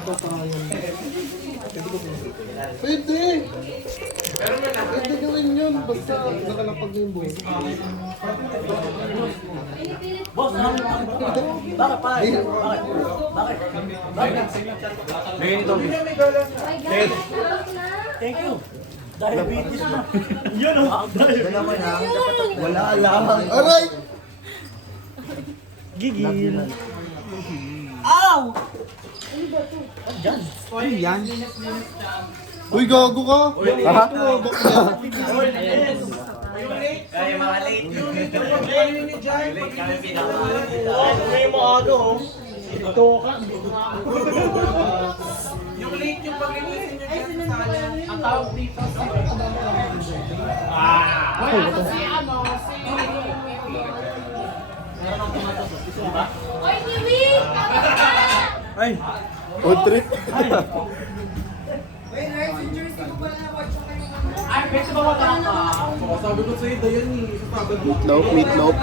Ito pa yun. Pwede! Pwede gawin yun, basta nakalapag yung buhay. Boss, bakit pa? Bakit? Bigyan ito. Thank you. Diabetes na. Yan o. Dala mo na. Wala lang. Alright! Gigil. Ow! Ano yan? Uy, gago ka! Ha? Kaya mga late. Kami pinaka. May maaga oh. Ito ka. Yung late yung pag-release niyo dyan sa akin. Ang tawag dito sa Oy, Niwi! Ay! Food trip? Ay, pwede ba wala ka? Sabi ko sa'yo, Dayan eh. Meatloaf, meatloaf.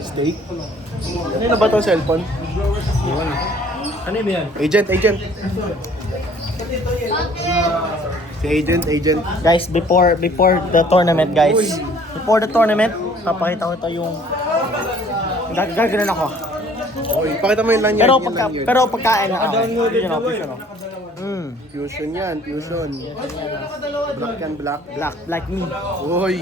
Steak? Ano ba itong cellphone? Ano yun yan? Agent, agent. Si agent. Guys, before the tournament, guys. Before the tournament, papakita ko ito yung gagawin ako. Okay, pakita mo yung lanyard. Pero pagkain na ako. Yun know, fusion ako. Fusion yan, fusion. Black yan, black. Black, like me. Uy!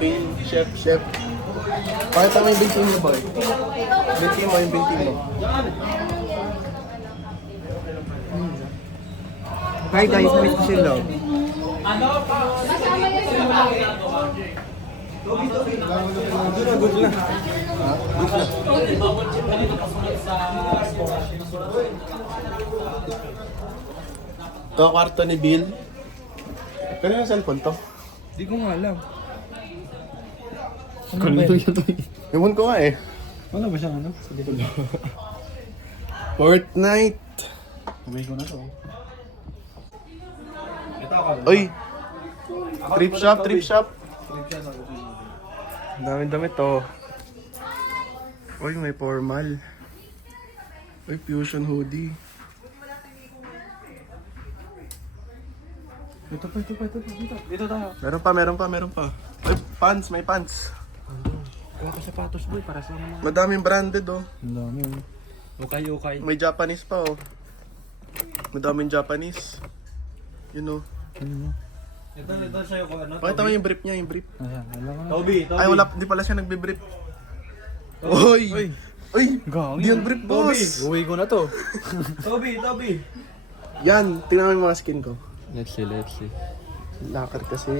Okay, chef. Pakita mo yung binti mo, boy. Binti mo, yung binti mo. Hi guys, miss ko sila. Kasama yan sa Ito kwarto ni Bill. Kano yung cellphone to? Di ko nga alam. Kano ito? Ewan ko nga eh. Wala ba siyang ano? Sa dito. Fortnite. Sabay ko na to. Uy! Trip shop. Dami to. Uy, may formal. Uy, fusion hoodie. Ito pa. Dito tayo. Meron pa. Uy, pants, may pants. Kuha ka sapatos boy, para sa mga. Madaming branded oh. Ang dami oh. Okay. May Japanese pa oh. Madaming Japanese. You know. Ito sa'yo ko ano? Pakita mo yung brief niya, yung brief. Ayan, alam ko na. Toby. Ay, wala, di pala siya nagbe-brief. Uy! Uy! Gang Di yung brief, boss! Uwi ko na to. Toby. Yan, tingnan mo yung mga skin ko. Let's see. Lakar kasi.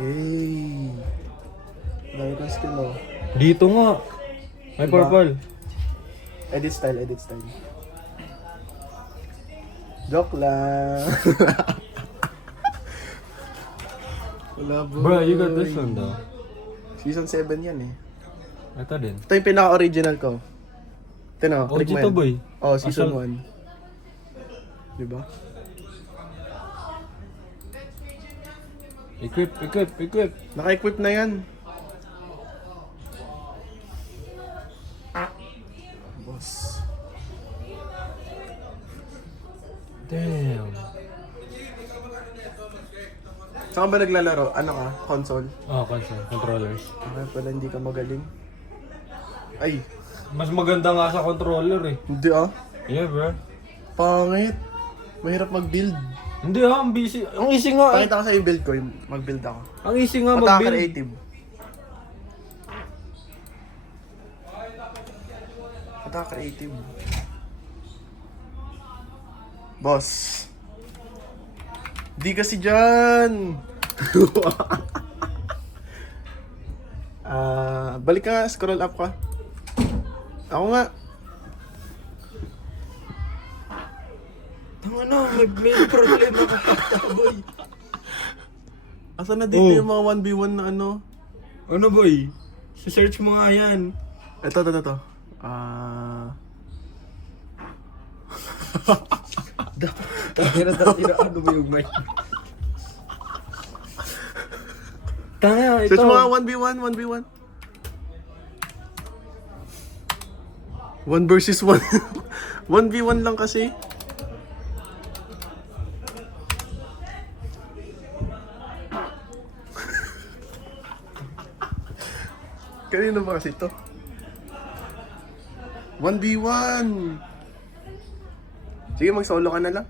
Yay! Dami kang skin mo. Dito nga. May Diba? purple. Edit style. Joke lang. Wala boy. Bro, you got this one though. Season 7 yan eh. Ito din. Ito yung pinaka-original ko. Ito na, OG to boy. Oh, season Asal- 1. Diba? Equip. Naka-equip na yan. Boss. Damn. Saan ka ba naglalaro? Ano ka? Console? Oh, console. Controllers. Okay pala, hindi ka magaling. Ay, Mas maganda nga sa controller eh. hindi ah. Yeah bro. Pangit. Mahirap mag-build. Hindi ang busy. Ang easy nga eh. Pakita ko sa yung build ko, yung mag-build ako. Ang easy nga mag-build. Pagka-creative. Pagka-creative. Boss. Di kasi dyan. Balik ka nga, scroll up ka. Ako nga. Tanga na, may problema ka boy. Asan na dito yung mga 1v1 na ano? Ano boy? Search mo nga yan. Ito. Tira ano ba yung mic? Tanga, ito. Search mo nga 1v1, 1v1. 1 versus 1. 1v1 lang kasi. Kanino ba kasi ito? 1v1. Sige, mag-solo ka na lang.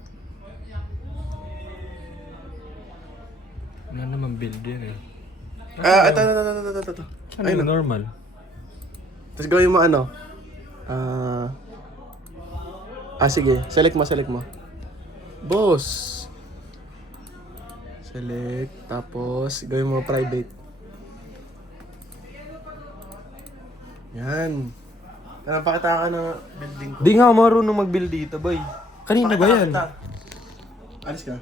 Wala naman builder eh. Ito. Ano yung normal? Tapos gawin mo ano? Sige. Select mo. Boss. Select. Tapos, gawin mo private. Yan. Pakita ka ng building ko. Di nga ako marunong mag-build dito, boy. Kanina ba yan? Alis ka.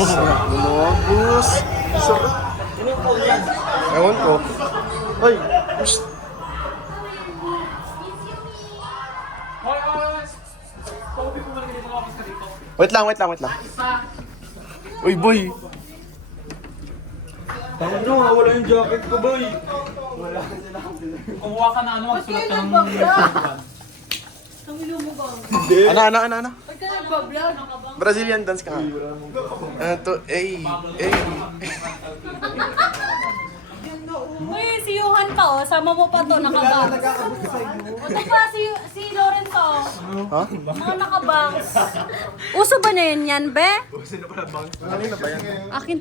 Sarap mo mga boss. Sarap. Ewan ko. Hoy. Psst. Wait lang. Uy, boy. Tama nyo, wala yung jacket ko, boy. Kumuha ka na ano, magsulat ka ng Ang ilo mo ba? Ano? Ba't ka nagpa-vlog? Brazilian dance ka nga. Uy, si Johan pa oh. Sama mo pa to, nakabangs. Ito pa, si Lawrence oh. Ha? Mga nakabangs. Uso ba na yan, be? Kanina ba yan? Akin to.